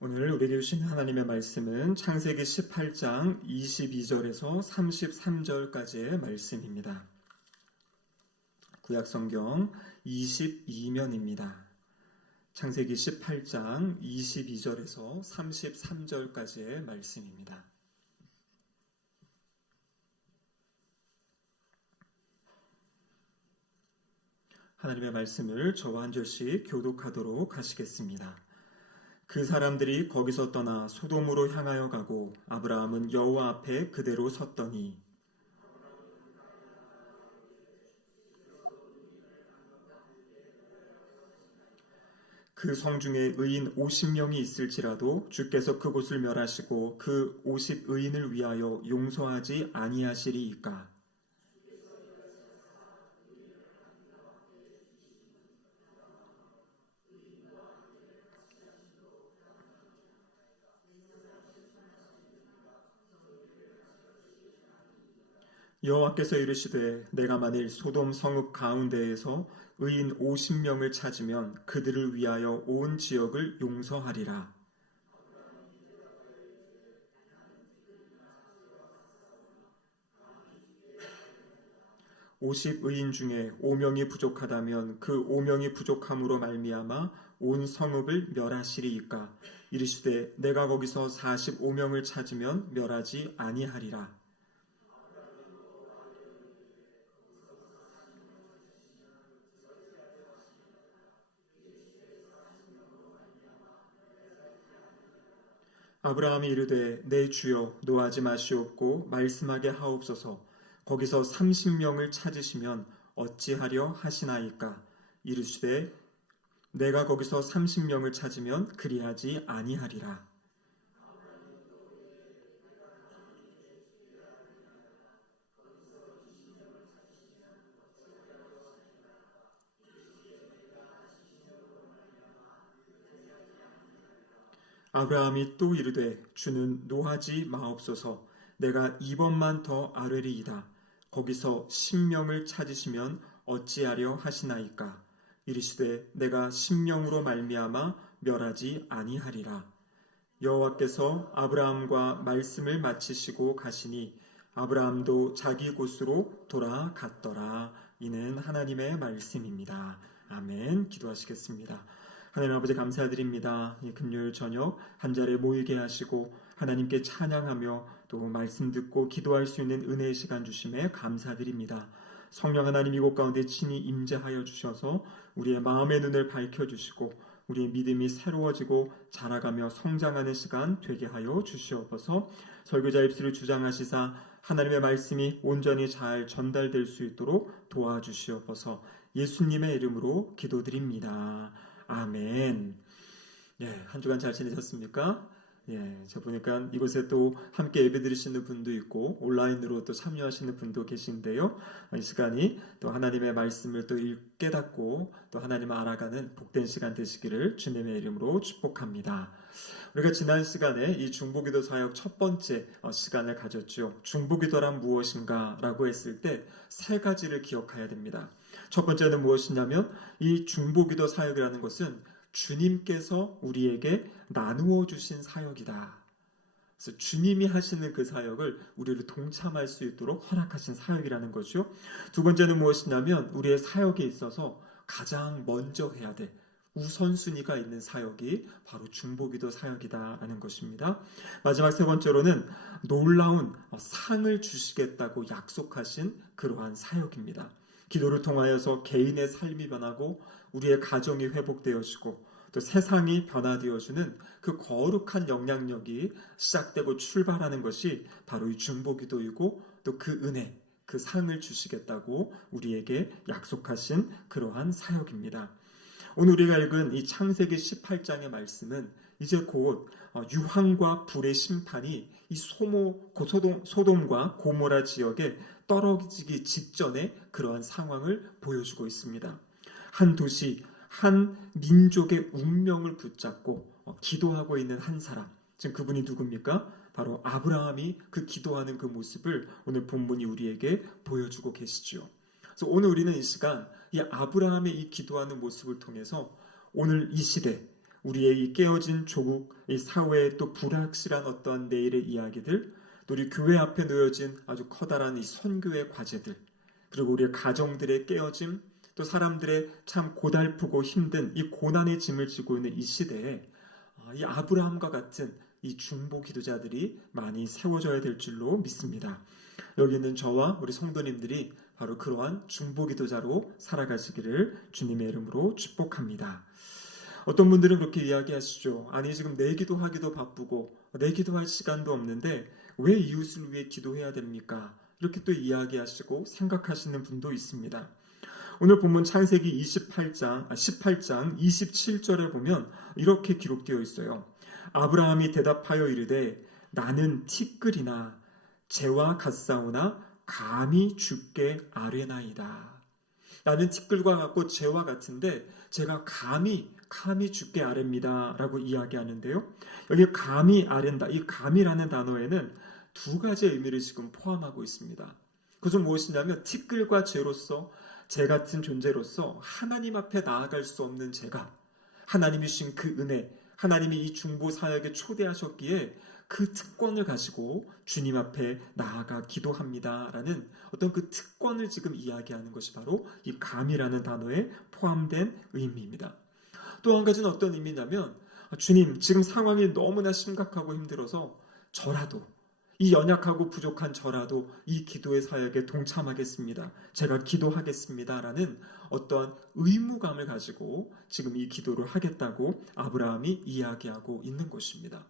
오늘 우리에게 주신 하나님의 말씀은 창세기 18장 22절에서 33절까지의 말씀입니다. 구약성경 22면입니다. 창세기 18장 22절에서 33절까지의 말씀입니다. 하나님의 말씀을 저와 한 절씩 교독하도록 하시겠습니다. 그 사람들이 거기서 떠나 소돔으로 향하여 가고 아브라함은 여호와 앞에 그대로 섰더니 그 성 중에 의인 50명이 있을지라도 주께서 그곳을 멸하시고 그 50의인을 위하여 용서하지 아니하시리이까. 여호와께서 이르시되 내가 만일 소돔 성읍 가운데에서 의인 50명을 찾으면 그들을 위하여 온 지역을 용서하리라. 오십 의인 중에 5명이 부족하다면 그 5명이 부족함으로 말미암아 온 성읍을 멸하시리이까. 이르시되 내가 거기서 45명을 찾으면 멸하지 아니하리라. 아브라함이 이르되 내 주여 노하지 마시옵고 말씀하게 하옵소서. 거기서 30명을 찾으시면 어찌하려 하시나이까. 이르시되 내가 거기서 30명을 찾으면 그리하지 아니하리라. 아브라함이 또 이르되 주는 노하지 마옵소서. 내가 이번만 더 아뢰리이다. 거기서 10명을 찾으시면 어찌하려 하시나이까. 이르시되 내가 10명으로 말미암아 멸하지 아니하리라. 여호와께서 아브라함과 말씀을 마치시고 가시니 아브라함도 자기 곳으로 돌아갔더라. 이는 하나님의 말씀입니다. 아멘. 기도하시겠습니다. 하나님 아버지 감사드립니다. 이 금요일 저녁 한 자리에 모이게 하시고 하나님께 찬양하며 또 말씀 듣고 기도할 수 있는 은혜의 시간 주심에 감사드립니다. 성령 하나님 이곳 가운데 친히 임재하여 주셔서 우리의 마음의 눈을 밝혀주시고 우리의 믿음이 새로워지고 자라가며 성장하는 시간 되게 하여 주시옵소서. 설교자 입술을 주장하시사 하나님의 말씀이 온전히 잘 전달될 수 있도록 도와주시옵소서. 예수님의 이름으로 기도드립니다. 아멘. 한 주간 잘 지내셨습니까? 제가 보니까 이곳에 또 함께 예배 드리시는 분도 있고 온라인으로 또 참여하시는 분도 계신데요. 이 시간이 또 하나님의 말씀을 또 깨닫고 또 하나님을 알아가는 복된 시간 되시기를 주님의 이름으로 축복합니다. 우리가 지난 시간에 이 중보기도 사역 첫 번째 시간을 가졌죠. 중보기도란 무엇인가 라고 했을 때 세 가지를 기억해야 됩니다. 첫 번째는 무엇이냐면 이 중보기도 사역이라는 것은 주님께서 우리에게 나누어 주신 사역이다. 그래서 주님이 하시는 그 사역을 우리를 동참할 수 있도록 허락하신 사역이라는 거죠. 두 번째는 무엇이냐면 우리의 사역에 있어서 가장 먼저 해야 돼. 우선순위가 있는 사역이 바로 중보기도 사역이다라는 것입니다. 마지막 세 번째로는 놀라운 상을 주시겠다고 약속하신 그러한 사역입니다. 기도를 통하여서 개인의 삶이 변하고 우리의 가정이 회복되어지고 또 세상이 변화되어주는 그 거룩한 영향력이 시작되고 출발하는 것이 바로 이 중보기도이고 또 그 은혜, 그 상을 주시겠다고 우리에게 약속하신 그러한 사역입니다. 오늘 우리가 읽은 이 창세기 18장의 말씀은 이제 곧 유황과 불의 심판이 이 소돔과 고모라 지역에 떨어지기 직전에 그러한 상황을 보여주고 있습니다. 한 도시, 한 민족의 운명을 붙잡고 기도하고 있는 한 사람, 지금 그분이 누굽니까? 바로 아브라함이 그 기도하는 그 모습을 오늘 본문이 우리에게 보여주고 계시죠. 그래서 오늘 우리는 이 시간 이 아브라함의 이 기도하는 모습을 통해서 오늘 이 시대 우리의 이 깨어진 조국, 이 사회의 또 불확실한 어떠한 내일의 이야기들, 또 우리 교회 앞에 놓여진 아주 커다란 이 선교의 과제들, 그리고 우리의 가정들의 깨어짐, 또 사람들의 참 고달프고 힘든 이 고난의 짐을 지고 있는 이 시대에 이 아브라함과 같은 이 중보 기도자들이 많이 세워져야 될 줄로 믿습니다. 여기 있는 저와 우리 성도님들이 바로 그러한 중보 기도자로 살아가시기를 주님의 이름으로 축복합니다. 어떤 분들은 그렇게 이야기하시죠. 아니 지금 내 기도하기도 바쁘고 내 기도할 시간도 없는데 왜 이웃을 위해 기도해야 됩니까? 이렇게 또 이야기하시고 생각하시는 분도 있습니다. 오늘 본문 창세기 18장 27절에 보면 이렇게 기록되어 있어요. 아브라함이 대답하여 이르되 나는 티끌이나 재와 같사오나 감히 주께 아뢰나이다. 나는 티끌과 같고 재와 같은데 제가 감히 주께 아뢰입니다 라고 이야기하는데요. 여기 감히 아뢰다, 이 감히라는 단어에는 두 가지의 의미를 지금 포함하고 있습니다. 그것은 무엇이냐면 티끌과 재로서 재 같은 존재로서 하나님 앞에 나아갈 수 없는 제가, 하나님이 주신 그 은혜, 하나님이 이 중보 사역에 초대하셨기에 그 특권을 가지고 주님 앞에 나아가 기도합니다라는 어떤 그 특권을 지금 이야기하는 것이 바로 이 감이라는 단어에 포함된 의미입니다. 또 한 가지는 어떤 의미냐면 주님 지금 상황이 너무나 심각하고 힘들어서 저라도 이 연약하고 부족한 저라도 이 기도의 사역에 동참하겠습니다. 제가 기도하겠습니다라는 어떠한 의무감을 가지고 지금 이 기도를 하겠다고 아브라함이 이야기하고 있는 것입니다.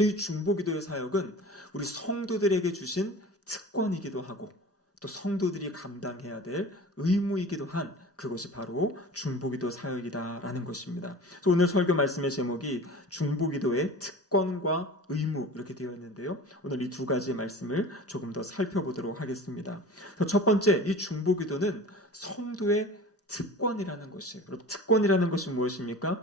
이 중보기도의 사역은 우리 성도들에게 주신 특권이기도 하고 또 성도들이 감당해야 될 의무이기도 한 그것이 바로 중보기도 사역이다라는 것입니다. 그래서 오늘 설교 말씀의 제목이 중보기도의 특권과 의무 이렇게 되어 있는데요. 오늘 이 두 가지의 말씀을 조금 더 살펴보도록 하겠습니다. 첫 번째, 이 중보기도는 성도의 특권이라는 것이에요. 여러분, 특권이라는 것이 무엇입니까?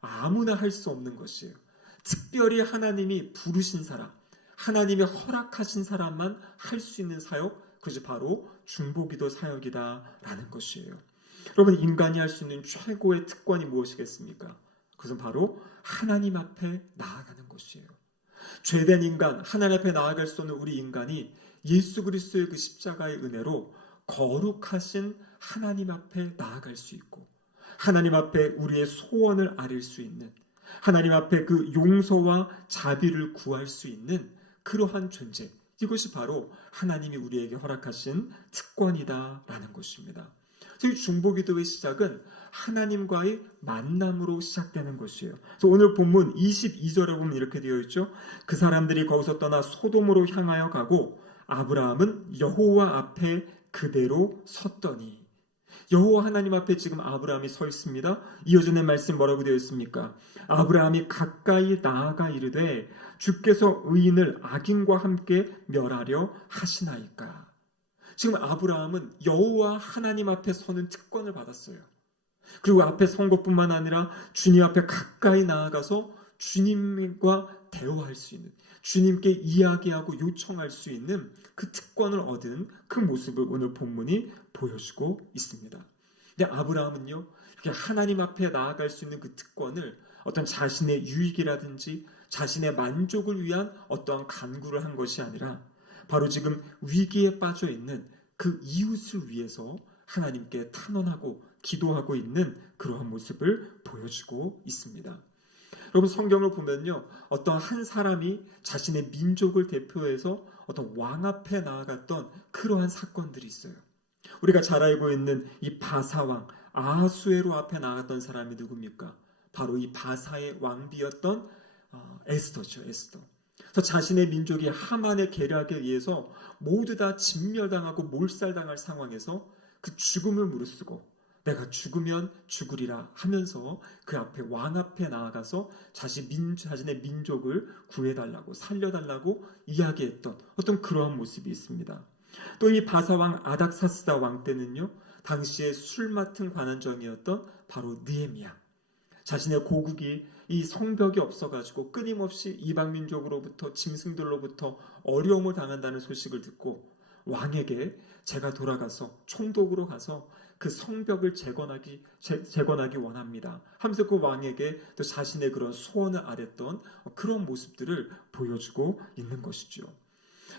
아무나 할 수 없는 것이에요. 특별히 하나님이 부르신 사람, 하나님이 허락하신 사람만 할 수 있는 사역, 그것이 바로 중보기도 사역이다라는 것이에요. 여러분, 인간이 할 수 있는 최고의 특권이 무엇이겠습니까? 그것은 바로 하나님 앞에 나아가는 것이에요. 죄된 인간, 하나님 앞에 나아갈 수 없는 우리 인간이 예수 그리스도의 그 십자가의 은혜로 거룩하신 하나님 앞에 나아갈 수 있고 하나님 앞에 우리의 소원을 아릴 수 있는, 하나님 앞에 그 용서와 자비를 구할 수 있는 그러한 존재, 이것이 바로 하나님이 우리에게 허락하신 특권이다라는 것입니다. 이 중보기도의 시작은 하나님과의 만남으로 시작되는 것이에요. 그래서 오늘 본문 22절에 보면 이렇게 되어 있죠. 그 사람들이 거기서 떠나 소돔으로 향하여 가고 아브라함은 여호와 앞에 그대로 섰더니, 여호와 하나님 앞에 지금 아브라함이 서 있습니다. 이어지는 말씀 뭐라고 되어 있습니까? 아브라함이 가까이 나아가 이르되 주께서 의인을 악인과 함께 멸하려 하시나이까. 지금 아브라함은 여호와 하나님 앞에 서는 특권을 받았어요. 그리고 앞에 선 것뿐만 아니라 주님 앞에 가까이 나아가서 주님과 대화할 수 있는, 주님께 이야기하고 요청할 수 있는 그 특권을 얻은 그 모습을 오늘 본문이 보여주고 있습니다. 근데 아브라함은요, 이렇게 하나님 앞에 나아갈 수 있는 그 특권을 어떤 자신의 유익이라든지 자신의 만족을 위한 어떠한 간구를 한 것이 아니라 바로 지금 위기에 빠져 있는 그 이웃을 위해서 하나님께 탄원하고 기도하고 있는 그러한 모습을 보여주고 있습니다. 여러분, 성경을 보면요, 어떤 한 사람이 자신의 민족을 대표해서 어떤 왕 앞에 나아갔던 그러한 사건들이 있어요. 우리가 잘 알고 있는 이 바사왕 아하수에로 앞에 나아갔던 사람이 누굽니까? 바로 이 바사의 왕비였던 에스더죠. 에스더. 그래서 자신의 민족이 하만의 계략에 의해서 모두 다 진멸당하고 몰살당할 상황에서 그 죽음을 무릅쓰고 내가 죽으면 죽으리라 하면서 그 앞에 왕 앞에 나아가서 자신의 민족을 구해달라고 살려달라고 이야기했던 어떤 그러한 모습이 있습니다. 또 이 바사왕 아닥사스다 왕 때는요, 당시에 술 맡은 관원장이었던 바로 느헤미야, 자신의 고국이 이 성벽이 없어가지고 끊임없이 이방민족으로부터 짐승들로부터 어려움을 당한다는 소식을 듣고 왕에게 제가 돌아가서 총독으로 가서 그 성벽을 재건하기 원합니다 하면서 그 왕에게 또 자신의 그런 소원을 아랬던 그런 모습들을 보여주고 있는 것이죠.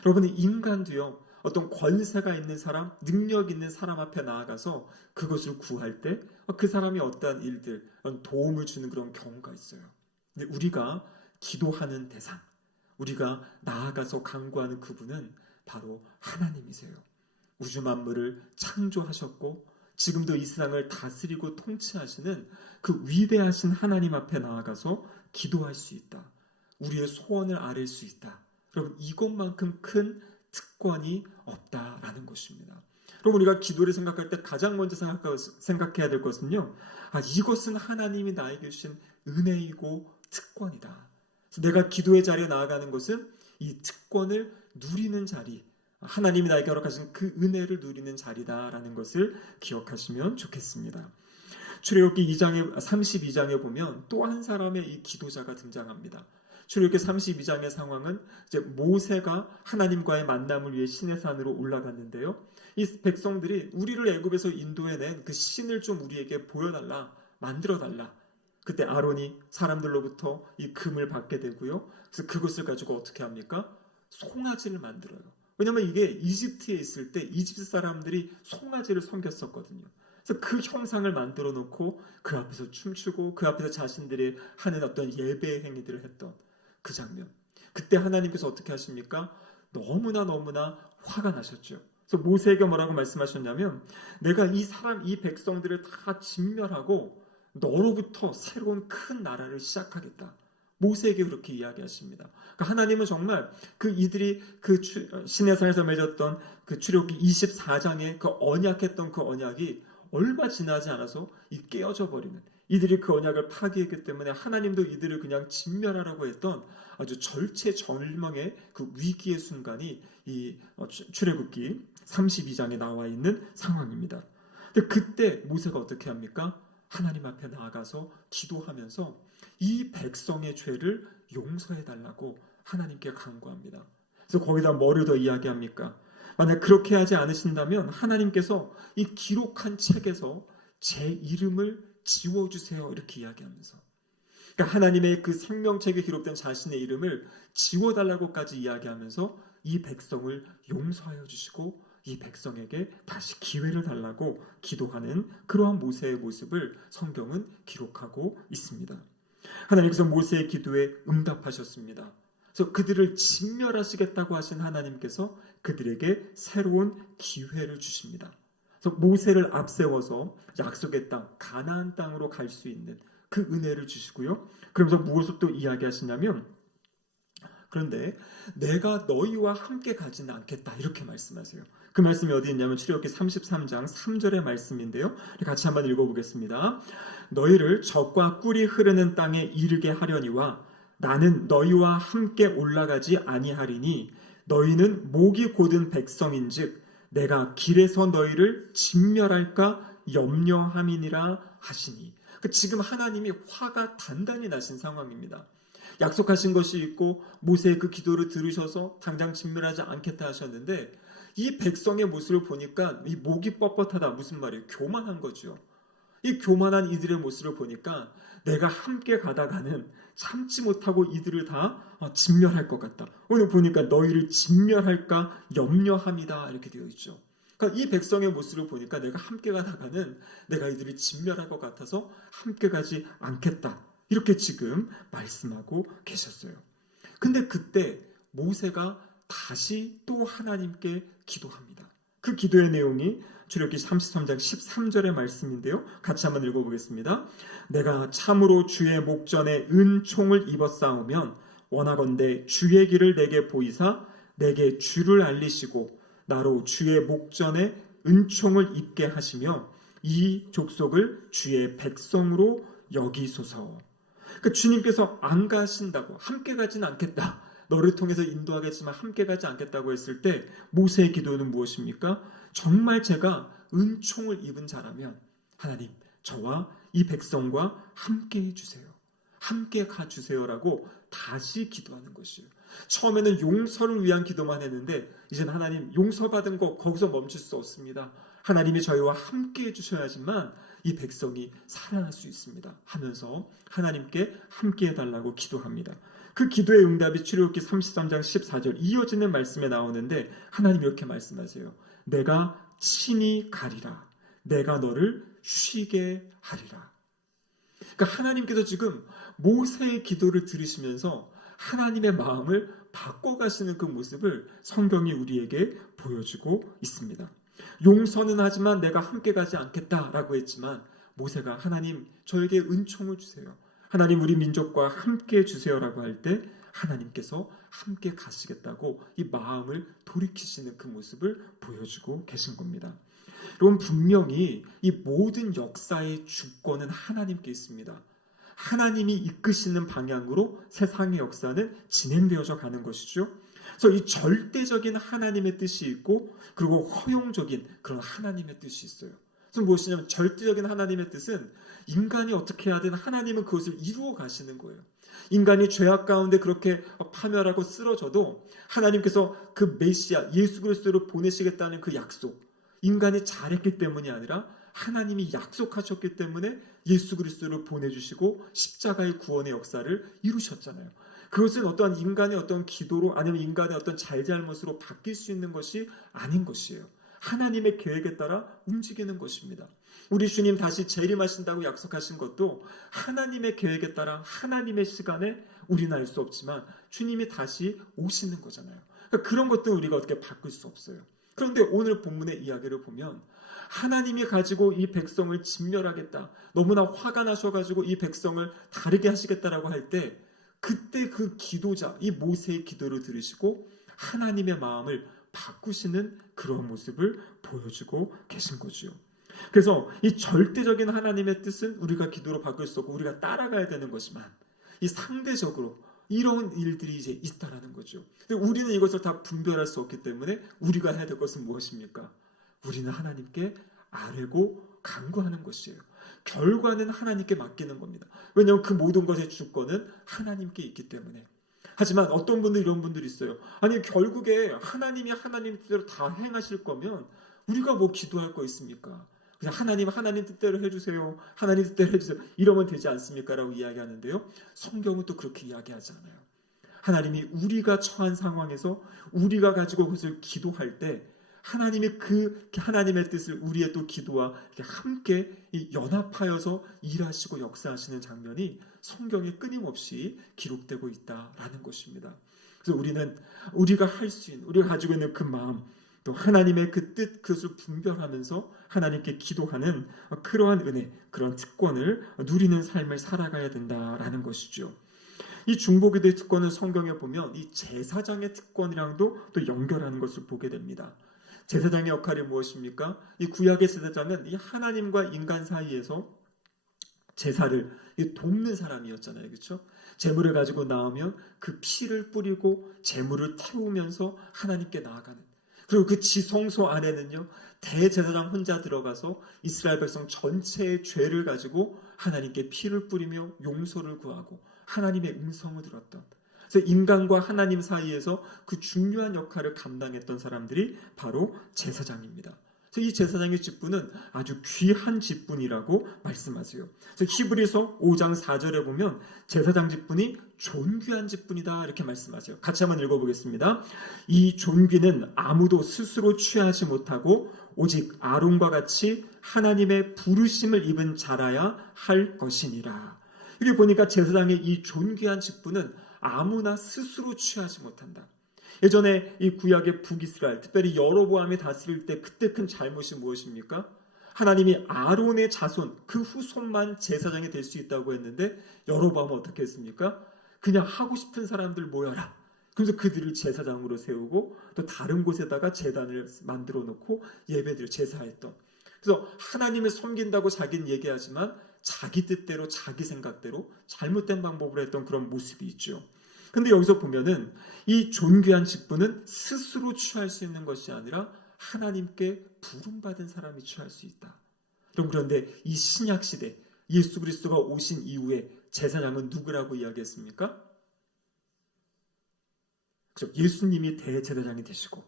여러분, 인간도요, 어떤 권세가 있는 사람, 능력 있는 사람 앞에 나아가서 그것을 구할 때 그 사람이 어떠한 일들, 도움을 주는 그런 경우가 있어요. 근데 우리가 기도하는 대상, 우리가 나아가서 간구하는 그분은 바로 하나님이세요. 우주 만물을 창조하셨고 지금도 이 세상을 다스리고 통치하시는 그 위대하신 하나님 앞에 나아가서 기도할 수 있다. 우리의 소원을 아뢰 수 있다. 여러분, 이것만큼 큰 특권이 없다라는 것입니다. 여러분, 우리가 기도를 생각할 때 가장 먼저 생각해야 될 것은요, 이것은 하나님이 나에게 주신 은혜이고 특권이다. 그래서 내가 기도의 자리에 나아가는 것은 이 특권을 누리는 자리, 하나님이 나에게 허락하신 그 은혜를 누리는 자리다라는 것을 기억하시면 좋겠습니다. 출애굽기 32장에 보면 또 한 사람의 이 기도자가 등장합니다. 출애굽기 32장의 상황은 이제 모세가 하나님과의 만남을 위해 시내산으로 올라갔는데요. 이 백성들이 우리를 애굽에서 인도해낸 그 신을 좀 우리에게 보여달라, 만들어달라. 그때 아론이 사람들로부터 이 금을 받게 되고요. 그래서 그것을 가지고 어떻게 합니까? 송아지를 만들어요. 왜냐하면 이게 이집트에 있을 때 이집트 사람들이 송아지를 섬겼었거든요. 그래서 그 형상을 만들어 놓고 그 앞에서 춤추고 그 앞에서 자신들이 하는 어떤 예배 행위들을 했던 그 장면. 그때 하나님께서 어떻게 하십니까? 너무나 화가 나셨죠. 그래서 모세에게 뭐라고 말씀하셨냐면, 내가 이 백성들을 다 진멸하고 너로부터 새로운 큰 나라를 시작하겠다. 모세에게 그렇게 이야기하십니다. 그러니까 하나님은 정말 그 이들이 그 시내산에서 맺었던 그 출애굽기 24장의 그 언약했던 그 언약이 얼마 지나지 않아서 깨어져 버리는, 이들이 그 언약을 파기했기 때문에 하나님도 이들을 그냥 진멸하라고 했던 아주 절체절명의 그 위기의 순간이 이 출애굽기 32장에 나와 있는 상황입니다. 근데 그때 모세가 어떻게 합니까? 하나님 앞에 나아가서 기도하면서 이 백성의 죄를 용서해 달라고 하나님께 간구합니다. 그래서 거기다 뭐를 더 이야기합니까? 만약 그렇게 하지 않으신다면 하나님께서 이 기록한 책에서 제 이름을 지워주세요, 이렇게 이야기하면서, 그러니까 하나님의 그 생명책에 기록된 자신의 이름을 지워달라고까지 이야기하면서 이 백성을 용서하여 주시고 이 백성에게 다시 기회를 달라고 기도하는 그러한 모세의 모습을 성경은 기록하고 있습니다. 하나님께서 모세의 기도에 응답하셨습니다. 그래서 그들을 진멸하시겠다고 하신 하나님께서 그들에게 새로운 기회를 주십니다. 그래서 모세를 앞세워서 약속의 땅, 가나안 땅으로 갈 수 있는 그 은혜를 주시고요. 그러면서 무엇을 또 이야기하시냐면, 그런데 내가 너희와 함께 가지는 않겠다, 이렇게 말씀하세요. 그 말씀이 어디 있냐면 출애굽기 33장 3절의 말씀인데요. 같이 한번 읽어보겠습니다. 너희를 젖과 꿀이 흐르는 땅에 이르게 하려니와 나는 너희와 함께 올라가지 아니하리니 너희는 목이 곧은 백성인즉 내가 길에서 너희를 진멸할까 염려함이니라 하시니. 지금 하나님이 화가 단단히 나신 상황입니다. 약속하신 것이 있고 모세의 그 기도를 들으셔서 당장 진멸하지 않겠다 하셨는데 이 백성의 모습을 보니까 이 목이 뻣뻣하다, 무슨 말이에요? 교만한 거죠. 이 교만한 이들의 모습을 보니까 내가 함께 가다가는 참지 못하고 이들을 다 진멸할 것 같다. 오늘 보니까 너희를 진멸할까 염려함이다, 이렇게 되어 있죠. 그러니까 이 백성의 모습을 보니까 내가 함께 가다가는 내가 이들을 진멸할 것 같아서 함께 가지 않겠다, 이렇게 지금 말씀하고 계셨어요. 근데 그때 모세가 다시 또 하나님께 기도합니다. 그 기도의 내용이 출애굽기 33장 13절의 말씀인데요. 같이 한번 읽어보겠습니다. 내가 참으로 주의 목전에 은총을 입었사오면 원하건대 주의 길을 내게 보이사 내게 주를 알리시고 나로 주의 목전에 은총을 입게 하시며 이 족속을 주의 백성으로 여기소서. 그러니까 주님께서 안 가신다고, 함께 가지는 않겠다, 너를 통해서 인도하겠지만 함께 가지 않겠다고 했을 때 모세의 기도는 무엇입니까? 정말 제가 은총을 입은 자라면 하나님, 저와 이 백성과 함께 해주세요, 함께 가주세요라고 다시 기도하는 것이에요. 처음에는 용서를 위한 기도만 했는데 이제는 하나님, 용서받은 거 거기서 멈출 수 없습니다. 하나님이 저희와 함께 해주셔야지만 이 백성이 살아날 수 있습니다 하면서 하나님께 함께 해달라고 기도합니다. 그 기도의 응답이 출애굽기 33장 14절 이어지는 말씀에 나오는데 하나님 이렇게 말씀하세요. 내가 친히 가리라. 내가 너를 쉬게 하리라. 그러니까 하나님께서 지금 모세의 기도를 들으시면서 하나님의 마음을 바꿔가시는 그 모습을 성경이 우리에게 보여주고 있습니다. 용서는 하지만 내가 함께 가지 않겠다라고 했지만 모세가 하나님 저에게 은총을 주세요. 하나님 우리 민족과 함께 해주세요라고 할 때 하나님께서 함께 가시겠다고 이 마음을 돌이키시는 그 모습을 보여주고 계신 겁니다. 여러분 분명히 이 모든 역사의 주권은 하나님께 있습니다. 하나님이 이끄시는 방향으로 세상의 역사는 진행되어져 가는 것이죠. 그래서 이 절대적인 하나님의 뜻이 있고 그리고 허용적인 그런 하나님의 뜻이 있어요. 그래서 무엇이냐면 절대적인 하나님의 뜻은 인간이 어떻게 하든 하나님은 그것을 이루어 가시는 거예요. 인간이 죄악 가운데 그렇게 파멸하고 쓰러져도 하나님께서 그 메시아 예수 그리스도를 보내시겠다는 그 약속, 인간이 잘했기 때문이 아니라 하나님이 약속하셨기 때문에 예수 그리스도를 보내주시고 십자가의 구원의 역사를 이루셨잖아요. 그것은 어떠한 인간의 어떤 기도로 아니면 인간의 어떤 잘잘못으로 바뀔 수 있는 것이 아닌 것이에요. 하나님의 계획에 따라 움직이는 것입니다. 우리 주님 다시 재림하신다고 약속하신 것도 하나님의 계획에 따라 하나님의 시간에 우리는 알 수 없지만 주님이 다시 오시는 거잖아요. 그러니까 그런 것도 우리가 어떻게 바꿀 수 없어요. 그런데 오늘 본문의 이야기를 보면 하나님이 가지고 이 백성을 진멸하겠다. 너무나 화가 나셔가지고 이 백성을 다르게 하시겠다라고 할 때 그때 그 기도자, 이 모세의 기도를 들으시고 하나님의 마음을 바꾸시는 그런 모습을 보여주고 계신 거죠. 그래서 이 절대적인 하나님의 뜻은 우리가 기도로 바꿀 수 없고 우리가 따라가야 되는 것이지만 이 상대적으로 이런 일들이 이제 있다라는 거죠. 근데 우리는 이것을 다 분별할 수 없기 때문에 우리가 해야 될 것은 무엇입니까? 우리는 하나님께 아뢰고 간구하는 것이에요. 결과는 하나님께 맡기는 겁니다. 왜냐하면 그 모든 것의 주권은 하나님께 있기 때문에. 하지만 어떤 분들 이런 분들이 있어요. 아니 결국에 하나님이 하나님 뜻대로 다 행하실 거면 우리가 뭐 기도할 거 있습니까? 그냥 하나님 뜻대로 해주세요. 하나님 뜻대로 해주세요. 이러면 되지 않습니까? 라고 이야기하는데요. 성경은 또 그렇게 이야기하지 않아요. 하나님이 우리가 처한 상황에서 우리가 가지고 그것을 기도할 때 하나님이 그 하나님의 뜻을 우리의 또 기도와 함께 연합하여서 일하시고 역사하시는 장면이 성경에 끊임없이 기록되고 있다라는 것입니다. 그래서 우리는 우리가 할 수 있는 우리가 가지고 있는 그 마음 또 하나님의 그 뜻 그것을 분별하면서 하나님께 기도하는 그러한 은혜 그런 특권을 누리는 삶을 살아가야 된다라는 것이죠. 이 중보기도의 특권을 성경에 보면 이 제사장의 특권이랑도 또 연결하는 것을 보게 됩니다. 제사장의 역할이 무엇입니까? 이 구약의 제사장은 이 하나님과 인간 사이에서 제사를 돕는 사람이었잖아요. 그렇죠? 제물을 가지고 나오면 그 피를 뿌리고 제물을 태우면서 하나님께 나아가는. 그리고 그 지성소 안에는요. 대제사장 혼자 들어가서 이스라엘 백성 전체의 죄를 가지고 하나님께 피를 뿌리며 용서를 구하고 하나님의 음성을 들었던. 그래서 인간과 하나님 사이에서 그 중요한 역할을 감당했던 사람들이 바로 제사장입니다. 그래서 이 제사장의 직분은 아주 귀한 직분이라고 말씀하세요. 그래서 히브리서 5장 4절에 보면 제사장 직분이 존귀한 직분이다 이렇게 말씀하세요. 같이 한번 읽어보겠습니다. 이 존귀는 아무도 스스로 취하지 못하고 오직 아론과 같이 하나님의 부르심을 입은 자라야 할 것이니라. 여기 보니까 제사장의 이 존귀한 직분은 아무나 스스로 취하지 못한다. 예전에 이 구약의 북이스라엘, 특별히 여로보암이 다스릴 때 그때 큰 잘못이 무엇입니까? 하나님이 아론의 자손, 그 후손만 제사장이 될 수 있다고 했는데 여로보암은 어떻게 했습니까? 그냥 하고 싶은 사람들 모여라. 그래서 그들을 제사장으로 세우고 또 다른 곳에다가 제단을 만들어 놓고 예배드려 제사했던. 그래서 하나님을 섬긴다고 자기는 얘기하지만 자기 뜻대로 자기 생각대로 잘못된 방법으로 했던 그런 모습이 있죠. 근데 여기서 보면은 이 존귀한 직분은 스스로 취할 수 있는 것이 아니라 하나님께 부름받은 사람이 취할 수 있다. 그런데 이 신약 시대 예수 그리스도가 오신 이후에 제사장은 누구라고 이야기했습니까? 그렇죠. 예수님이 대제사장이 되시고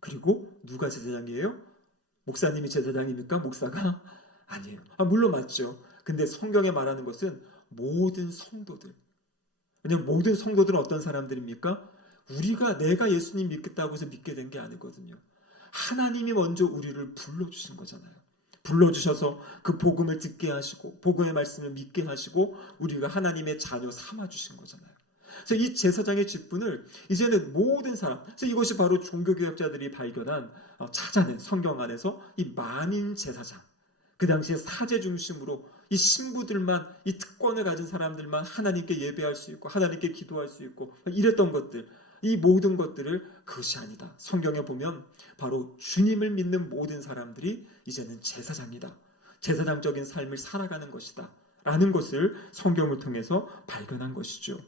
그리고 누가 제사장이에요? 목사님이 제사장입니까? 목사가? 아니에요. 물론 맞죠. 근데 성경에 말하는 것은 모든 성도들. 왜냐하면 모든 성도들은 어떤 사람들입니까? 내가 예수님 믿겠다고 해서 믿게 된 게 아니거든요. 하나님이 먼저 우리를 불러주신 거잖아요. 불러주셔서 그 복음을 듣게 하시고 복음의 말씀을 믿게 하시고 우리가 하나님의 자녀 삼아주신 거잖아요. 그래서 이 제사장의 직분을 이제는 모든 사람, 그래서 이것이 바로 종교개혁자들이 발견한 찾아낸 성경 안에서 이 만인 제사장, 그 당시에 사제 중심으로 이 신부들만, 이 특권을 가진 사람들만 하나님께 예배할 수 있고 하나님께 기도할 수 있고 이랬던 것들, 이 모든 것들을 그것이 아니다. 성경에 보면 바로 주님을 믿는 모든 사람들이 이제는 제사장이다. 제사장적인 삶을 살아가는 것이다. 라는 것을 성경을 통해서 발견한 것이죠.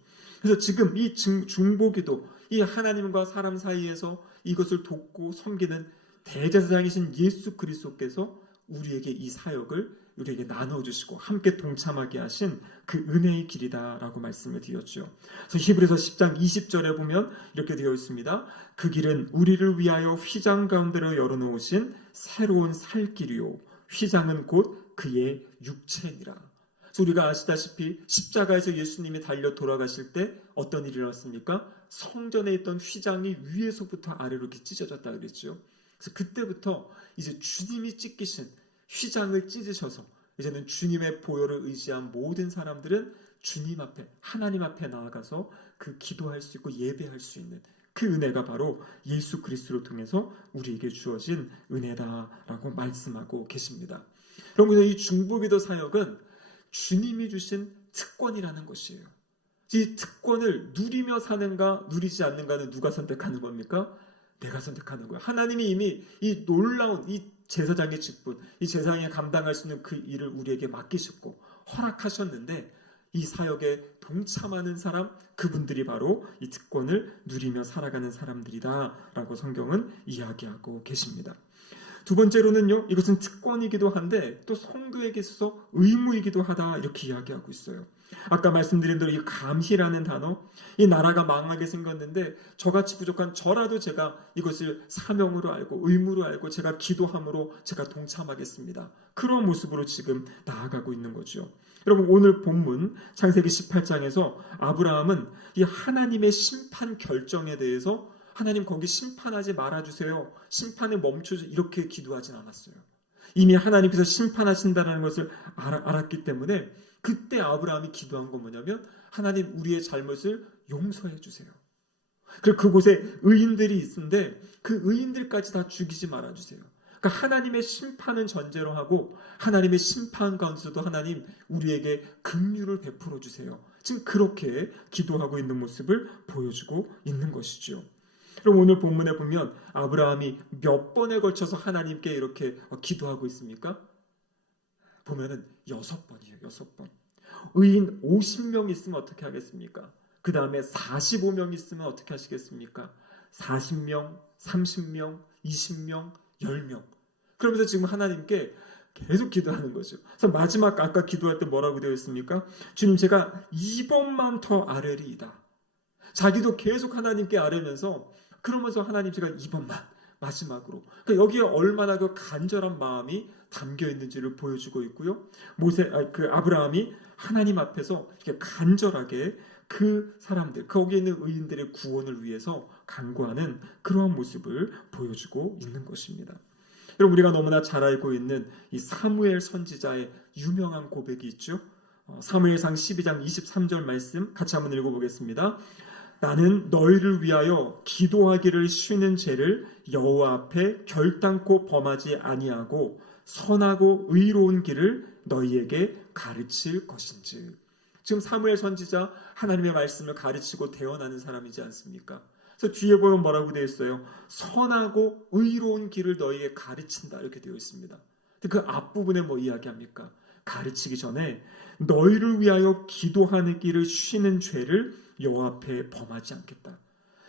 그래서 지금 이 중보기도, 이 하나님과 사람 사이에서 이것을 돕고 섬기는 대제사장이신 예수 그리스도께서 우리에게 이 사역을 우리에게 나눠주시고 함께 동참하게 하신 그 은혜의 길이다라고 말씀을 드렸죠. 그래서 히브리서 10장 20절에 보면 이렇게 되어 있습니다. 그 길은 우리를 위하여 휘장 가운데로 열어놓으신 새로운 살 길이요 휘장은 곧 그의 육체니라. 그래서 우리가 아시다시피 십자가에서 예수님이 달려 돌아가실 때 어떤 일이 일어났습니까? 성전에 있던 휘장이 위에서부터 아래로 이렇게 찢어졌다 그랬죠. 그래서 그때부터 이제 주님이 찢기신 휘장을 찢으셔서 이제는 주님의 보혈을 의지한 모든 사람들은 주님 앞에, 하나님 앞에 나아가서 그 기도할 수 있고 예배할 수 있는 그 은혜가 바로 예수 그리스도를 통해서 우리에게 주어진 은혜다라고 말씀하고 계십니다. 여러분, 이 중보기도 사역은 주님이 주신 특권이라는 것이에요. 이 특권을 누리며 사는가 누리지 않는가는 누가 선택하는 겁니까? 내가 선택하는 거예요. 하나님이 이미 이 놀라운 이 제사장의 직분, 이 제사장이 감당할 수 있는 그 일을 우리에게 맡기셨고 허락하셨는데 이 사역에 동참하는 사람, 그분들이 바로 이 특권을 누리며 살아가는 사람들이다라고 성경은 이야기하고 계십니다. 두 번째로는요, 이것은 특권이기도 한데 또 성도에게 있어서 의무이기도 하다 이렇게 이야기하고 있어요. 아까 말씀드린 대로 이 감히라는 단어, 이 나라가 망하게 생겼는데 저같이 부족한 저라도 제가 이것을 사명으로 알고 의무로 알고 제가 기도함으로 제가 동참하겠습니다. 그런 모습으로 지금 나아가고 있는 거죠. 여러분, 오늘 본문 창세기 18장에서 아브라함은 이 하나님의 심판 결정에 대해서 하나님 거기 심판하지 말아주세요, 심판을 멈춰주세요 이렇게 기도하진 않았어요. 이미 하나님께서 심판하신다는 것을 알았기 때문에 그때 아브라함이 기도한 건 뭐냐면 하나님 우리의 잘못을 용서해 주세요. 그리고 그곳에 의인들이 있는데 그 의인들까지 다 죽이지 말아주세요. 그러니까 하나님의 심판은 전제로 하고 하나님의 심판 가운데서도 하나님 우리에게 긍휼을 베풀어 주세요. 지금 그렇게 기도하고 있는 모습을 보여주고 있는 것이죠. 그럼 오늘 본문에 보면 아브라함이 몇 번에 걸쳐서 하나님께 이렇게 기도하고 있습니까? 보면은 6번이에요. 6번. 의인 50명 있으면 어떻게 하겠습니까? 그 다음에 45명 있으면 어떻게 하시겠습니까? 40명, 30명, 20명, 10명. 그러면서 지금 하나님께 계속 기도하는 거죠. 그래서 마지막 아까 기도할 때 뭐라고 되어 있습니까? 주님, 제가 2번만 더 아뢰리이다. 자기도 계속 하나님께 아뢰면서 그러면서 하나님, 제가 2번만 마지막으로. 그러니까 여기에 얼마나 그 간절한 마음이 담겨 있는지를 보여주고 있고요. 아브라함이 하나님 앞에서 이렇게 간절하게 그 사람들, 거기에 있는 의인들의 구원을 위해서 간구하는 그러한 모습을 보여주고 있는 것입니다. 여러분, 우리가 너무나 잘 알고 있는 이 사무엘 선지자의 유명한 고백이 있죠. 사무엘상 12장 23절 말씀 같이 한번 읽어보겠습니다. 나는 너희를 위하여 기도하기를 쉬는 죄를 여호와 앞에 결단코 범하지 아니하고 선하고 의로운 길을 너희에게 가르칠 것인지. 지금 사무엘 선지자 하나님의 말씀을 가르치고 대언하는 사람이지 않습니까? 그래서 뒤에 보면 뭐라고 되어 있어요? 선하고 의로운 길을 너희에게 가르친다 이렇게 되어 있습니다. 그 앞부분에 뭐 이야기합니까? 가르치기 전에 너희를 위하여 기도하는 길을 쉬는 죄를 여호와 앞에 범하지 않겠다.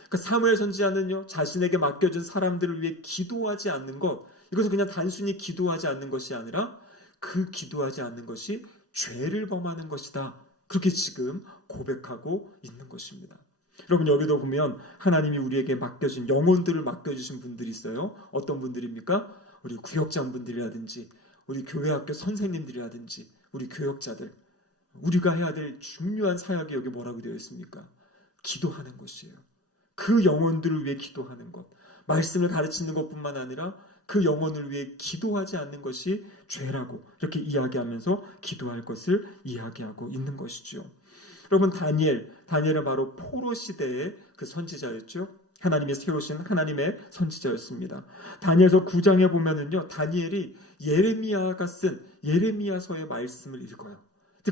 그러니까 사무엘 선지자는요, 자신에게 맡겨진 사람들을 위해 기도하지 않는 것, 이것은 그냥 단순히 기도하지 않는 것이 아니라 그 기도하지 않는 것이 죄를 범하는 것이다. 그렇게 지금 고백하고 있는 것입니다. 여러분, 여기도 보면 하나님이 우리에게 맡겨진 영혼들을 맡겨주신 분들이 있어요. 어떤 분들입니까? 우리 구역장분들이라든지 우리 교회 학교 선생님들이라든지 우리 교역자들, 우리가 해야 될 중요한 사역이 여기 뭐라고 되어 있습니까? 기도하는 것이에요. 그 영혼들을 위해 기도하는 것, 말씀을 가르치는 것뿐만 아니라 그 영혼을 위해 기도하지 않는 것이 죄라고 이렇게 이야기하면서 기도할 것을 이야기하고 있는 것이죠. 여러분, 다니엘은 바로 포로 시대의 그 선지자였죠. 하나님이 세우신 하나님의 선지자였습니다. 다니엘서 9장에 보면은요, 다니엘이 예레미야가 쓴 예레미야서의 말씀을 읽어요.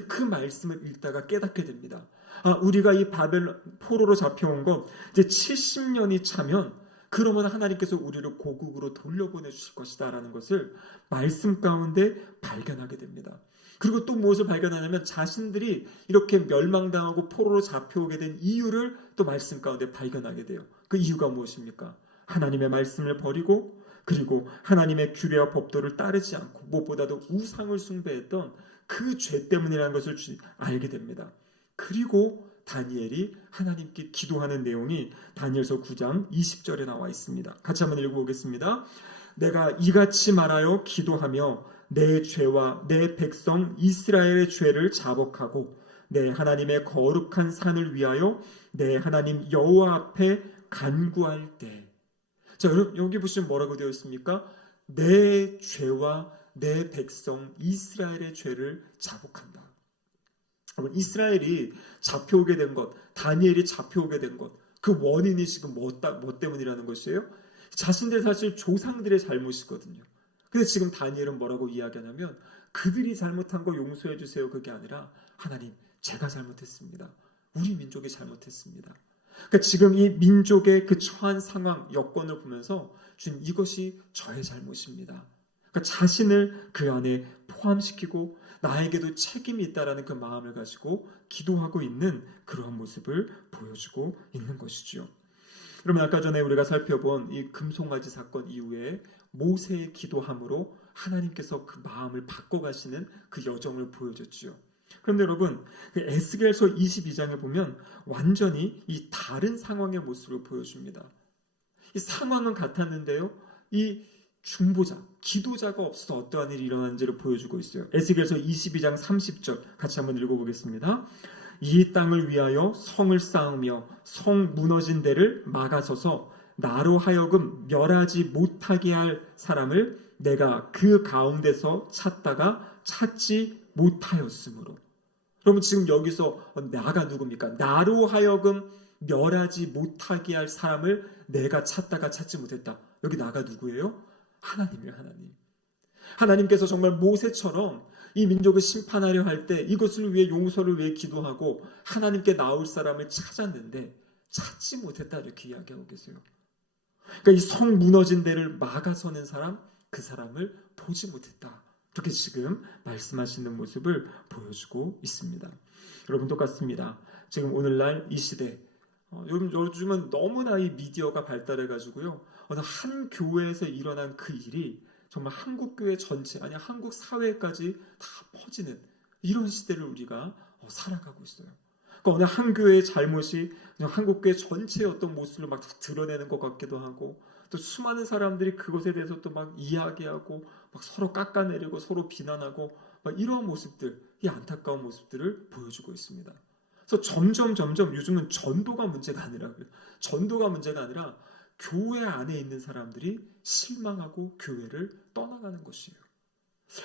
그 말씀을 읽다가 깨닫게 됩니다. 우리가 이 바벨론 포로로 잡혀온 건 이제 70년이 차면 그러면 하나님께서 우리를 고국으로 돌려보내 주실 것이다 라는 것을 말씀 가운데 발견하게 됩니다. 그리고 또 무엇을 발견하냐면 자신들이 이렇게 멸망당하고 포로로 잡혀오게 된 이유를 또 말씀 가운데 발견하게 돼요. 그 이유가 무엇입니까? 하나님의 말씀을 버리고 그리고 하나님의 규례와 법도를 따르지 않고 무엇보다도 우상을 숭배했던 그 죄 때문이라는 것을 알게 됩니다. 그리고 다니엘이 하나님께 기도하는 내용이 다니엘서 9장 20절에 나와 있습니다. 같이 한번 읽어보겠습니다. 내가 이같이 말하여 기도하며 내 죄와 내 백성 이스라엘의 죄를 자복하고 내 하나님의 거룩한 산을 위하여 내 하나님 여호와 앞에 간구할 때. 자, 여기 보시면 뭐라고 되어 있습니까? 내 죄와 내 백성 이스라엘의 죄를 자복한다. 이스라엘이 잡혀오게 된 것, 다니엘이 잡혀오게 된 것, 그 원인이 지금 뭐 때문이라는 것이에요? 자신들 사실 조상들의 잘못이거든요. 근데 지금 다니엘은 뭐라고 이야기하냐면 그들이 잘못한 거 용서해 주세요. 그게 아니라 하나님, 제가 잘못했습니다. 우리 민족이 잘못했습니다. 그러니까 지금 이 민족의 그 처한 상황, 여건을 보면서 주님, 이것이 저의 잘못입니다. 그러니까 자신을 그 안에 포함시키고 나에게도 책임이 있다라는 그 마음을 가지고 기도하고 있는 그러한 모습을 보여주고 있는 것이죠. 그러면 아까 전에 우리가 살펴본 이 금송아지 사건 이후에 모세의 기도함으로 하나님께서 그 마음을 바꿔가시는 그 여정을 보여줬죠. 그런데 여러분, 그 에스겔서 22장에 보면 완전히 이 다른 상황의 모습을 보여줍니다. 이 상황은 같았는데요, 이 중보자, 기도자가 없어서 어떠한 일이 일어난지를 보여주고 있어요. 에스겔서 22장 30절 같이 한번 읽어보겠습니다. 이 땅을 위하여 성을 쌓으며 성 무너진 데를 막아서서 나로 하여금 멸하지 못하게 할 사람을 내가 그 가운데서 찾다가 찾지 못하였으므로. 그러면 지금 여기서 나가 누굽니까? 나로 하여금 멸하지 못하게 할 사람을 내가 찾다가 찾지 못했다. 여기 나가 누구예요? 하나님이에요. 하나님. 하나님께서 정말 모세처럼 이 민족을 심판하려 할 때 이것을 위해 용서를 위해 기도하고 하나님께 나올 사람을 찾았는데 찾지 못했다 이렇게 이야기하고 계세요. 그러니까 이 성 무너진 데를 막아서는 사람, 그 사람을 보지 못했다. 이렇게 지금 말씀하시는 모습을 보여주고 있습니다. 여러분, 똑같습니다. 지금 오늘날 이 시대, 요즘은 너무나 이 미디어가 발달해가지고요, 어느 한 교회에서 일어난 그 일이 정말 한국 교회 전체, 아니 한국 사회까지 다 퍼지는 이런 시대를 우리가 살아가고 있어요. 그러니까 어느 한 교회의 잘못이 그냥 한국 교회 전체의 어떤 모습을 막 드러내는 것 같기도 하고, 또 수많은 사람들이 그것에 대해서 또 막 이야기하고 막 서로 깎아내리고 서로 비난하고 막 이러한 모습들, 이 안타까운 모습들을 보여주고 있습니다. 그래서 점점 요즘은 전도가 문제가 아니라 교회 안에 있는 사람들이 실망하고 교회를 떠나가는 것이에요.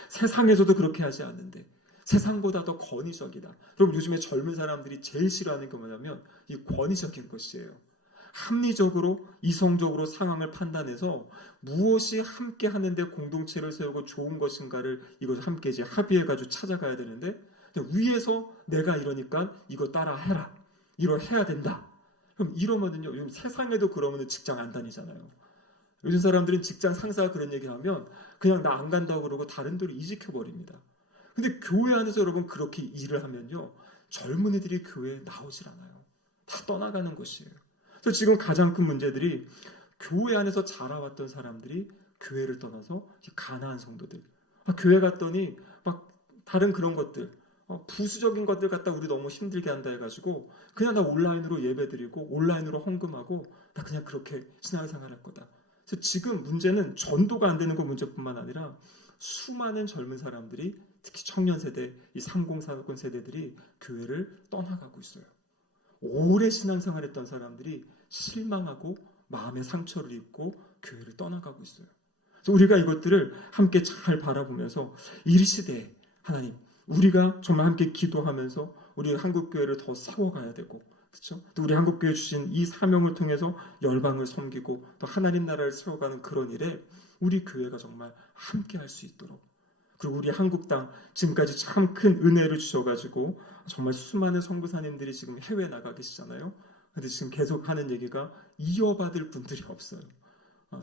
세상에서도 그렇게 하지 않는데 세상보다 더 권위적이다. 그럼 요즘에 젊은 사람들이 제일 싫어하는 게 뭐냐면 이 권위적인 것이에요. 합리적으로 이성적으로 상황을 판단해서 무엇이 함께 하는데 공동체를 세우고 좋은 것인가를 이것을 함께 이제 합의해가지고 찾아가야 되는데 위에서 내가 이러니까 이거 따라 해라. 이거 해야 된다. 그럼 이러면은요, 요즘 세상에도 그러면은 직장 안 다니잖아요. 요즘 사람들은 직장 상사가 그런 얘기하면 그냥 나 안 간다고 그러고 다른 데로 이직해버립니다. 근데 교회 안에서 여러분 그렇게 일을 하면요, 젊은이들이 교회에 나오질 않아요. 다 떠나가는 것이에요. 그래서 지금 가장 큰 문제들이 교회 안에서 자라왔던 사람들이 교회를 떠나서 가난한 성도들. 교회 갔더니 막 다른 그런 것들, 부수적인 것들 갖다 우리 너무 힘들게 한다 해가지고 그냥 나 온라인으로 예배드리고 온라인으로 헌금하고 나 그냥 그렇게 신앙생활 할 거다. 그래서 지금 문제는 전도가 안 되는 것 문제뿐만 아니라 수많은 젊은 사람들이, 특히 청년 세대, 이 3040 세대들이 교회를 떠나가고 있어요. 오래 신앙생활했던 사람들이 실망하고 마음의 상처를 입고 교회를 떠나가고 있어요. 그래서 우리가 이것들을 함께 잘 바라보면서 이르시되 하나님, 우리가 정말 함께 기도하면서 우리 한국교회를 더 세워가야 되고, 그렇죠? 또 우리 한국교회 주신 이 사명을 통해서 열방을 섬기고 또 하나님 나라를 세워가는 그런 일에 우리 교회가 정말 함께 할 수 있도록, 그리고 우리 한국 땅 지금까지 참 큰 은혜를 주셔가지고 정말 수많은 선교사님들이 지금 해외 나가 계시잖아요. 근데 지금 계속 하는 얘기가 이어받을 분들이 없어요.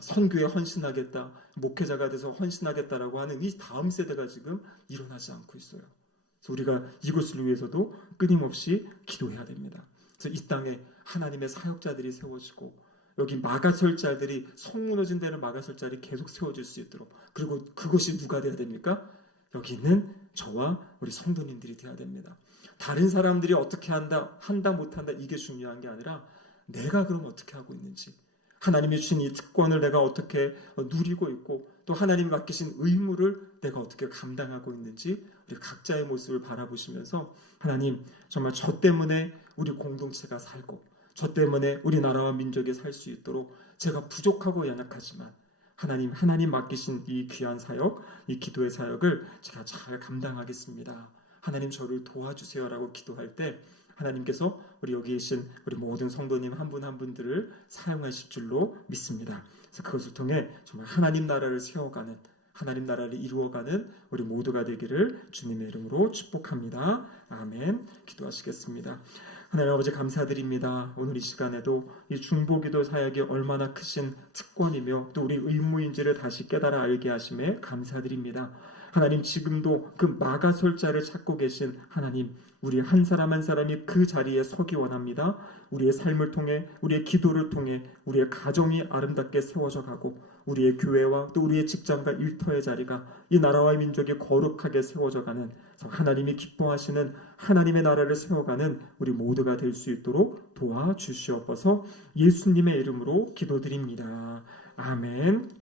선교에 헌신하겠다, 목회자가 돼서 헌신하겠다라고 하는 이 다음 세대가 지금 일어나지 않고 있어요. 그래서 우리가 이것을 위해서도 끊임없이 기도해야 됩니다. 그래서 이 땅에 하나님의 사역자들이 세워지고 여기 마가설자들이, 성 무너진 데는 마가설자들이 계속 세워질 수 있도록, 그리고 그것이 누가 돼야 됩니까? 여기 있는 저와 우리 성도님들이 돼야 됩니다. 다른 사람들이 어떻게 한다 못한다 이게 중요한 게 아니라 내가 그럼 어떻게 하고 있는지, 하나님이 주신 이 특권을 내가 어떻게 누리고 있고 또 하나님이 맡기신 의무를 내가 어떻게 감당하고 있는지 우리 각자의 모습을 바라보시면서 하나님, 정말 저 때문에 우리 공동체가 살고 저 때문에 우리 나라와 민족이 살 수 있도록 제가 부족하고 연약하지만 하나님 맡기신 이 귀한 사역, 이 기도의 사역을 제가 잘 감당하겠습니다. 하나님 저를 도와주세요라고 기도할 때 하나님께서 우리 여기 계신 우리 모든 성도님 한 분 한 분들을 사용하실 줄로 믿습니다. 그래서 그것을 통해 정말 하나님 나라를 세워가는, 하나님 나라를 이루어가는 우리 모두가 되기를 주님의 이름으로 축복합니다. 아멘. 기도하시겠습니다. 하나님 아버지 감사드립니다. 오늘 이 시간에도 이 중보기도 사역이 얼마나 크신 특권이며 또 우리 의무인지를 다시 깨달아 알게 하심에 감사드립니다. 하나님, 지금도 그 마가설자를 찾고 계신 하나님, 우리 한 사람 한 사람이 그 자리에 서기 원합니다. 우리의 삶을 통해, 우리의 기도를 통해 우리의 가정이 아름답게 세워져 가고 우리의 교회와 또 우리의 직장과 일터의 자리가 이 나라와 민족이 거룩하게 세워져 가는, 하나님이 기뻐하시는 하나님의 나라를 세워가는 우리 모두가 될 수 있도록 도와주시옵소서. 예수님의 이름으로 기도드립니다. 아멘.